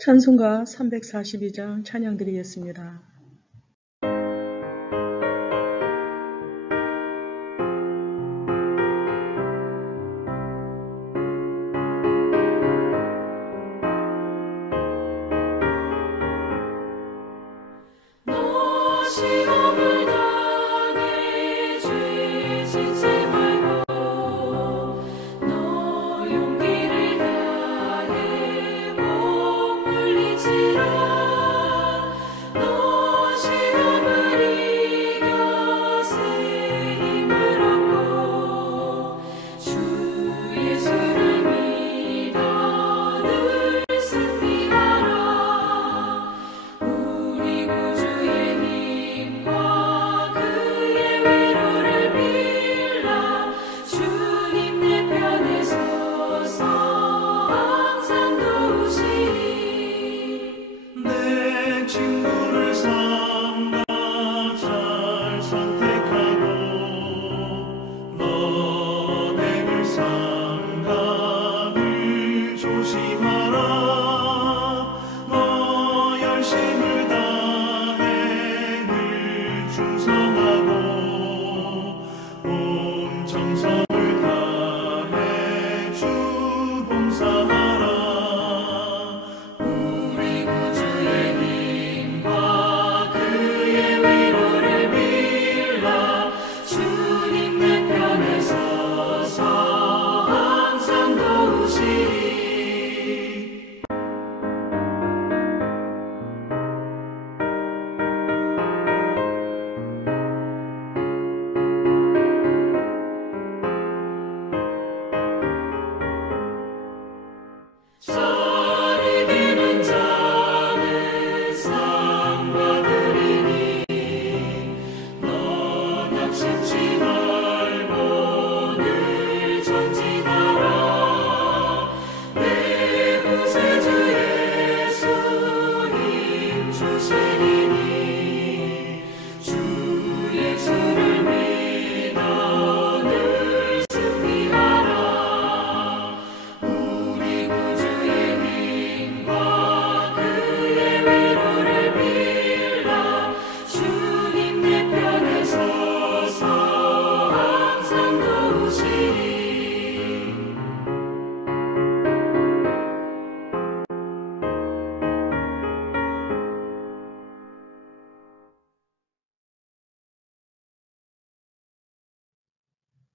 찬송가 342장 찬양 드리겠습니다.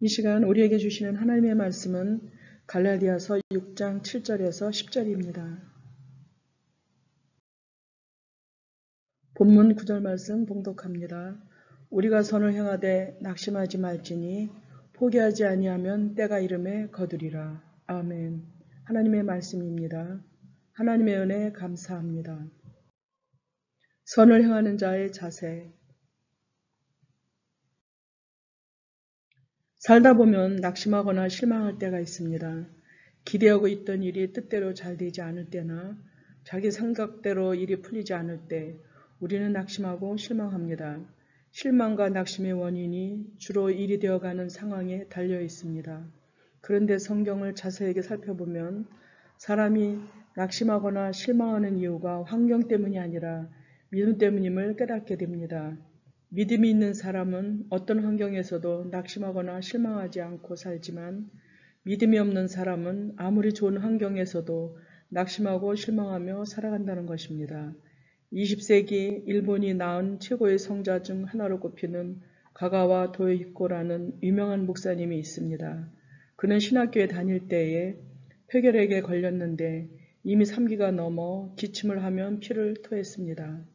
이 시간 우리에게 주시는 하나님의 말씀은 갈라디아서 6장 7절에서 10절입니다. 본문 9절 말씀 봉독합니다. 우리가 선을 행하되 낙심하지 말지니 포기하지 아니하면 때가 이름에 거두리라. 아멘. 하나님의 말씀입니다. 하나님의 은혜 감사합니다. 선을 행하는 자의 자세. 살다 보면 낙심하거나 실망할 때가 있습니다. 기대하고 있던 일이 뜻대로 잘 되지 않을 때나 자기 생각대로 일이 풀리지 않을 때 우리는 낙심하고 실망합니다. 실망과 낙심의 원인이 주로 일이 되어가는 상황에 달려 있습니다. 그런데 성경을 자세하게 살펴보면 사람이 낙심하거나 실망하는 이유가 환경 때문이 아니라 믿음 때문임을 깨닫게 됩니다. 믿음이 있는 사람은 어떤 환경에서도 낙심하거나 실망하지 않고 살지만 믿음이 없는 사람은 아무리 좋은 환경에서도 낙심하고 실망하며 살아간다는 것입니다. 20세기 일본이 낳은 최고의 성자 중 하나로 꼽히는 가가와 도요히코라는 유명한 목사님이 있습니다. 그는 신학교에 다닐 때에 폐결핵에 걸렸는데 이미 3기가 넘어 기침을 하면 피를 토했습니다.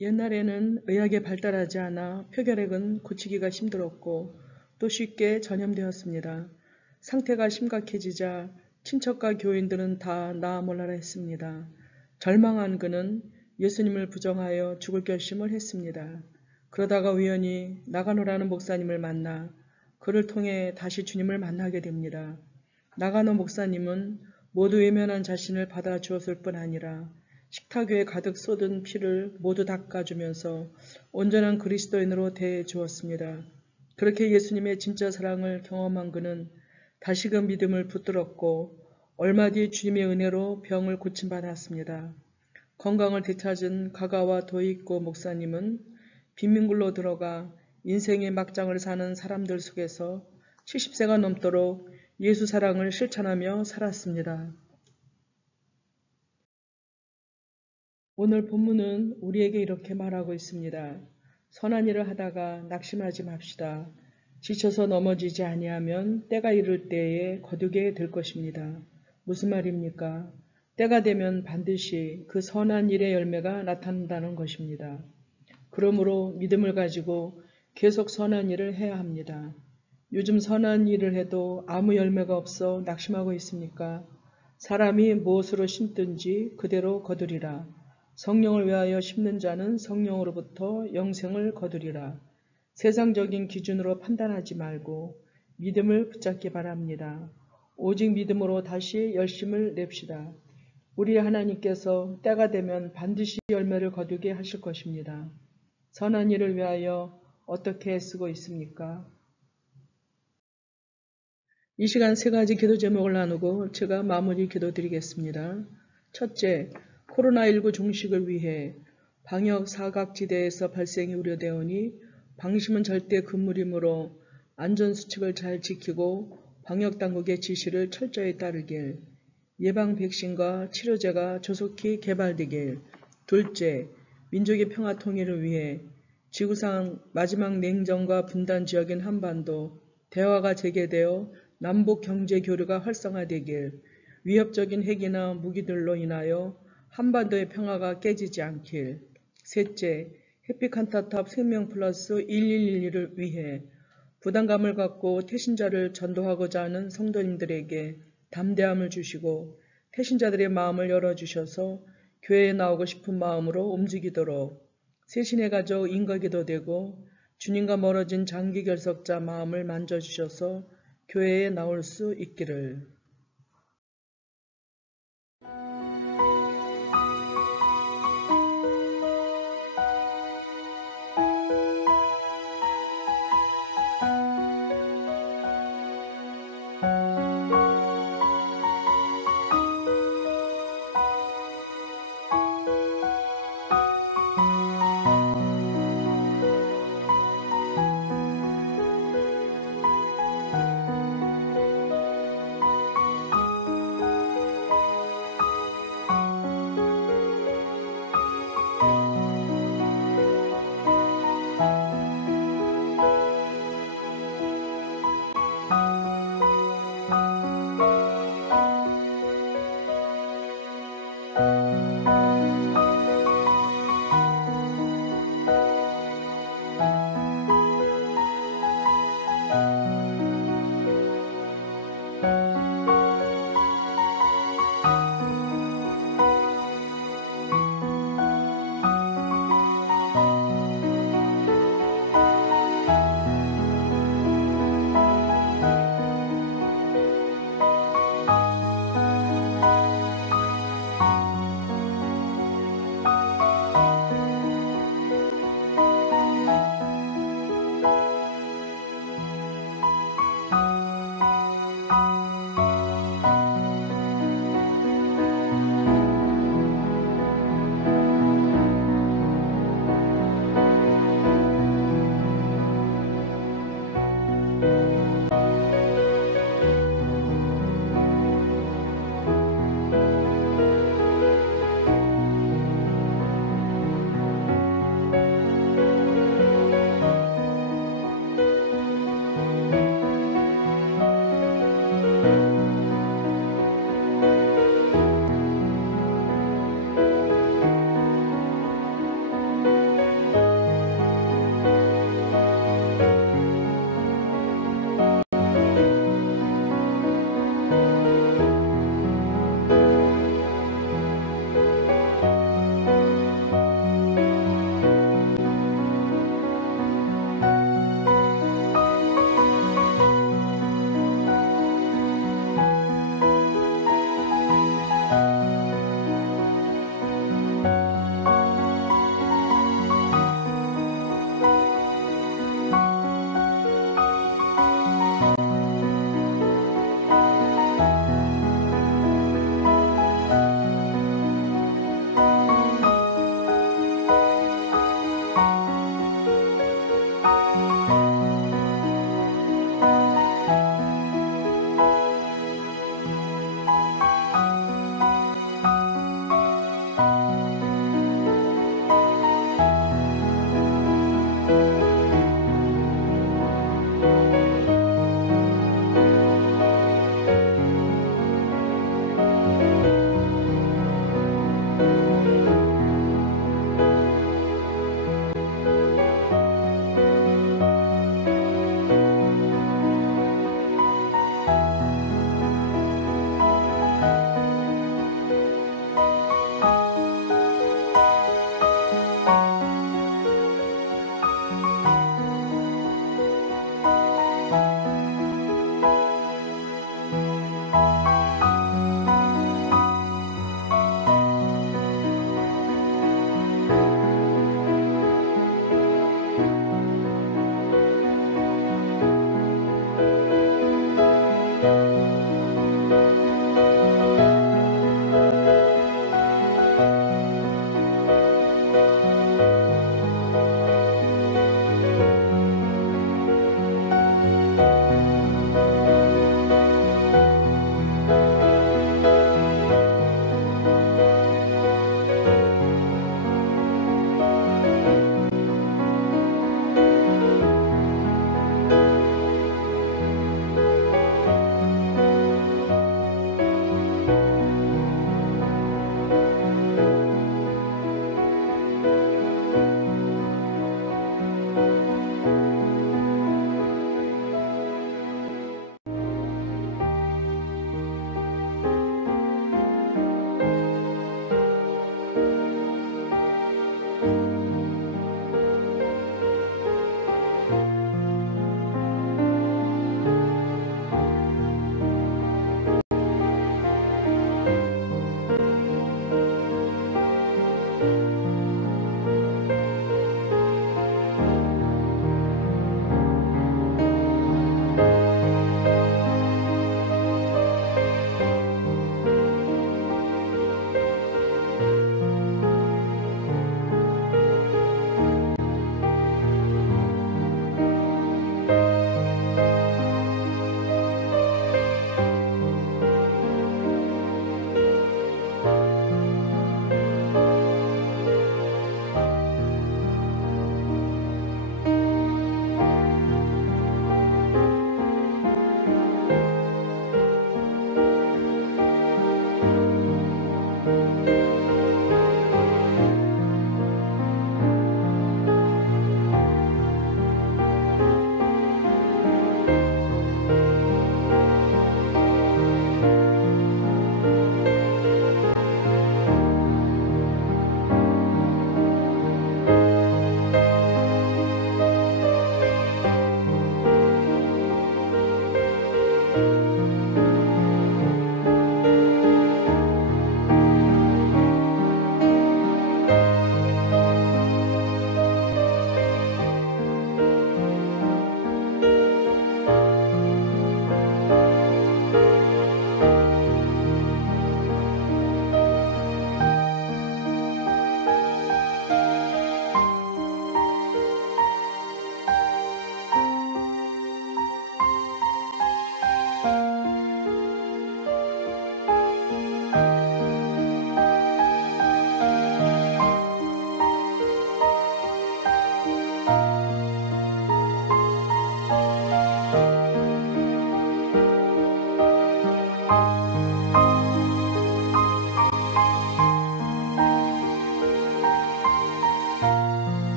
옛날에는 의학이 발달하지 않아 폐결핵은 고치기가 힘들었고 또 쉽게 전염되었습니다. 상태가 심각해지자 친척과 교인들은 다 나 몰라라 했습니다. 절망한 그는 예수님을 부정하여 죽을 결심을 했습니다. 그러다가 우연히 나가노라는 목사님을 만나 그를 통해 다시 주님을 만나게 됩니다. 나가노 목사님은 모두 외면한 자신을 받아주었을 뿐 아니라 식탁 위에 가득 쏟은 피를 모두 닦아주면서 온전한 그리스도인으로 대해주었습니다. 그렇게 예수님의 진짜 사랑을 경험한 그는 다시금 믿음을 붙들었고 얼마 뒤 주님의 은혜로 병을 고침받았습니다. 건강을 되찾은 가가와 도이코 목사님은 빈민굴로 들어가 인생의 막장을 사는 사람들 속에서 70세가 넘도록 예수 사랑을 실천하며 살았습니다. 오늘 본문은 우리에게 이렇게 말하고 있습니다. 선한 일을 하다가 낙심하지 맙시다. 지쳐서 넘어지지 아니하면 때가 이를 때에 거두게 될 것입니다. 무슨 말입니까? 때가 되면 반드시 그 선한 일의 열매가 나타난다는 것입니다. 그러므로 믿음을 가지고 계속 선한 일을 해야 합니다. 요즘 선한 일을 해도 아무 열매가 없어 낙심하고 있습니까? 사람이 무엇으로 심든지 그대로 거두리라. 성령을 위하여 심는 자는 성령으로부터 영생을 거두리라. 세상적인 기준으로 판단하지 말고 믿음을 붙잡기 바랍니다. 오직 믿음으로 다시 열심을 냅시다. 우리 하나님께서 때가 되면 반드시 열매를 거두게 하실 것입니다. 선한 일을 위하여 어떻게 애쓰고 있습니까? 이 시간 세 가지 기도 제목을 나누고 제가 마무리 기도 드리겠습니다. 첫째, 코로나19 종식을 위해 방역 사각지대에서 발생이 우려되오니 방심은 절대 금물이므로 안전수칙을 잘 지키고 방역당국의 지시를 철저히 따르길, 예방 백신과 치료제가 조속히 개발되길. 둘째, 민족의 평화 통일을 위해 지구상 마지막 냉전과 분단 지역인 한반도 대화가 재개되어 남북 경제 교류가 활성화되길, 위협적인 핵이나 무기들로 인하여 한반도의 평화가 깨지지 않길. 셋째, 해피칸타탑 생명 플러스 1111을 위해 부담감을 갖고 태신자를 전도하고자 하는 성도님들에게 담대함을 주시고 태신자들의 마음을 열어주셔서 교회에 나오고 싶은 마음으로 움직이도록 세신의 가족 인거기도 되고 주님과 멀어진 장기 결석자 마음을 만져주셔서 교회에 나올 수 있기를.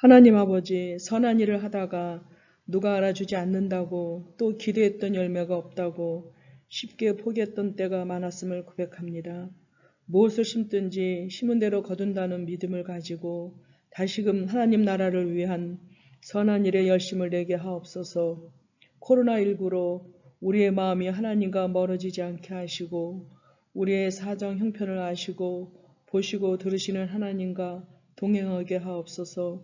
하나님 아버지, 선한 일을 하다가 누가 알아주지 않는다고 또 기대했던 열매가 없다고 쉽게 포기했던 때가 많았음을 고백합니다. 무엇을 심든지 심은 대로 거둔다는 믿음을 가지고 다시금 하나님 나라를 위한 선한 일에 열심을 내게 하옵소서. 코로나19로 우리의 마음이 하나님과 멀어지지 않게 하시고 우리의 사정 형편을 아시고 보시고 들으시는 하나님과 동행하게 하옵소서.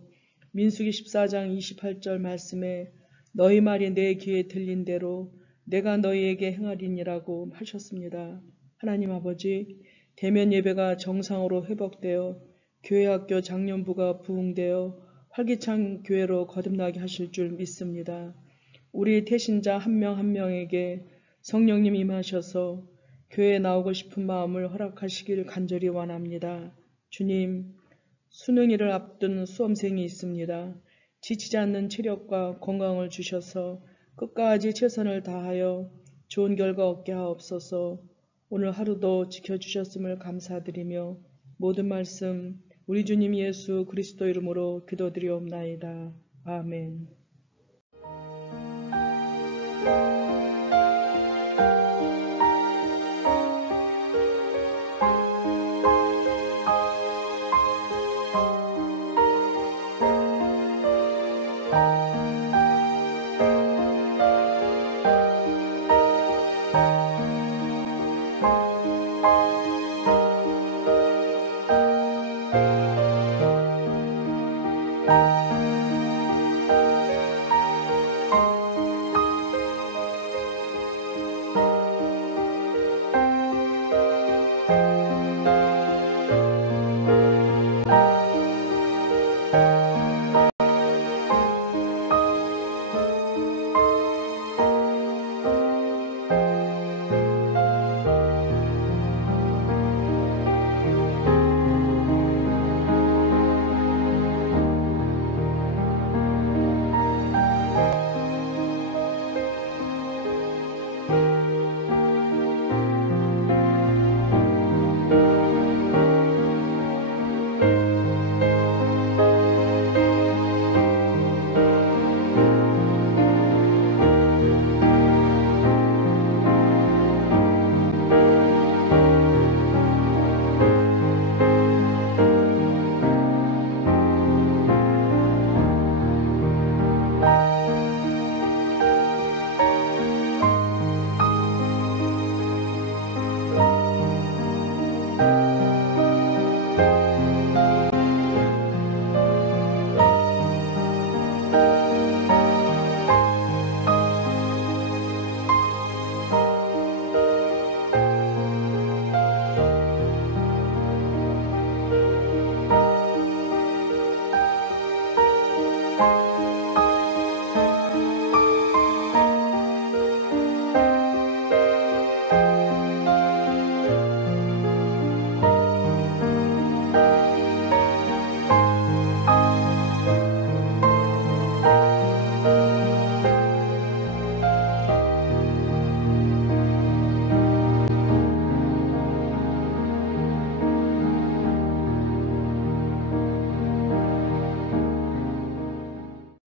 민수기 14장 28절 말씀에 너희 말이 내 귀에 들린 대로 내가 너희에게 행하리니라고 하셨습니다. 하나님 아버지, 대면 예배가 정상으로 회복되어 교회 학교 장년부가 부흥되어 활기찬 교회로 거듭나게 하실 줄 믿습니다. 우리 태신자 한 명 한 명에게 성령님 임하셔서 교회에 나오고 싶은 마음을 허락하시길 간절히 원합니다. 주님, 수능일을 앞둔 수험생이 있습니다. 지치지 않는 체력과 건강을 주셔서 끝까지 최선을 다하여 좋은 결과 얻게 하옵소서. 오늘 하루도 지켜주셨음을 감사드리며 모든 말씀 우리 주님 예수 그리스도 이름으로 기도드리옵나이다. 아멘.